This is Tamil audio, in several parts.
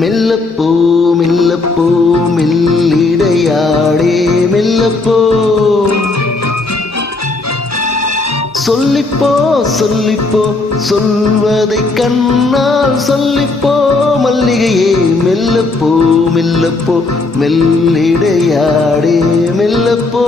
மெல்லப்போ மெல்லப்போ மெல்லிடையாடே மெல்லப்போ சொல்லிப்போ சொல்லிப்போ சொல்வதை கண்ணால் சொல்லிப்போ மல்லிகையே மெல்லப்போ மெல்லப்போ மெல்லிடையாடே மெல்லப்போ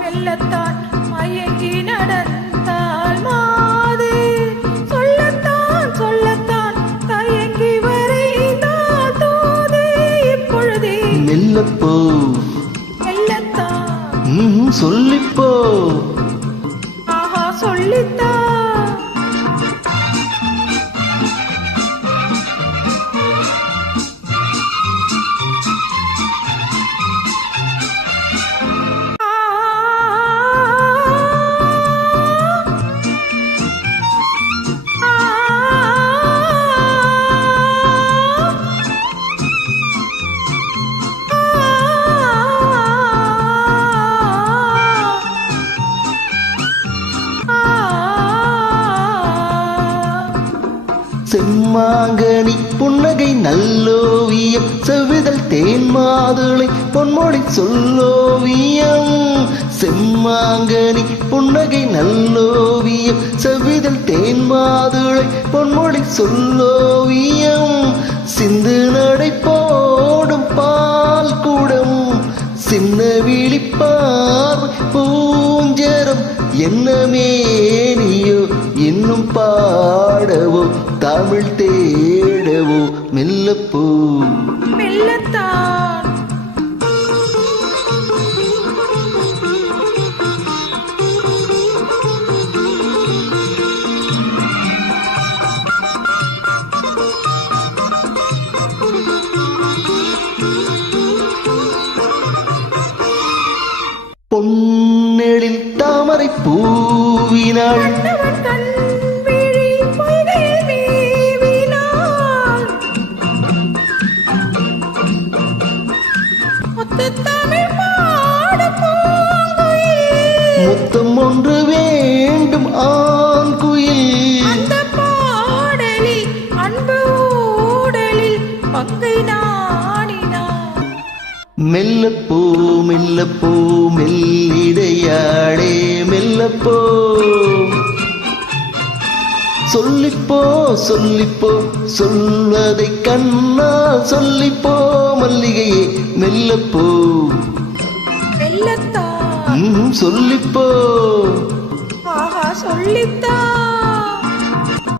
மெல்லத்தான் மயங்கி நடந்தால் மாது சொல்லத்தான் தயங்கி வரைந்தால் தோது இப்பொழுதே மெல்லப்போ மெல்லத்தான் சொல்லிப்போ ஆஹா சொல்லித்தான் செம்மாங்கனி புன்னகை நல்லோவியம் செவ்விதழ் தேன் மாதுளை பொன்மொழி சொல்லோவியம் செம்மாங்கனி புன்னகை நல்லோவியம் செவ்விதழ் தேன் மாதுளை பொன்மொழி சொல்லோவியம் சிந்து நடை போடும் பால் கூடம் சின்ன விழிப்பார் பூஞ்சரம் என்ன மேனியோ இன்னும் பாடவோ தமிழ் தேடவோ மெல்லப்போ மெல்லத்தான் பொன்னெழில் தாமரை பூவினாள் முத்தம் ஒன்று வேண்டும் ஆண் குயில் பாடலில் அன்பு ஊடலில் பங்கை நாடினார் மெல்லப்போ மெல்லப்போ மெல்லிடையாடே மெல்லப்போ சொல்லிப்போ சொல்லிப்போ சொல்வதை கண்ணால் சொல்லிப்போ மல்லிகையே மெல்லப்போ மெல்லத்தான் சொல்லிப்போ ஆஹா சொல்லித்தான்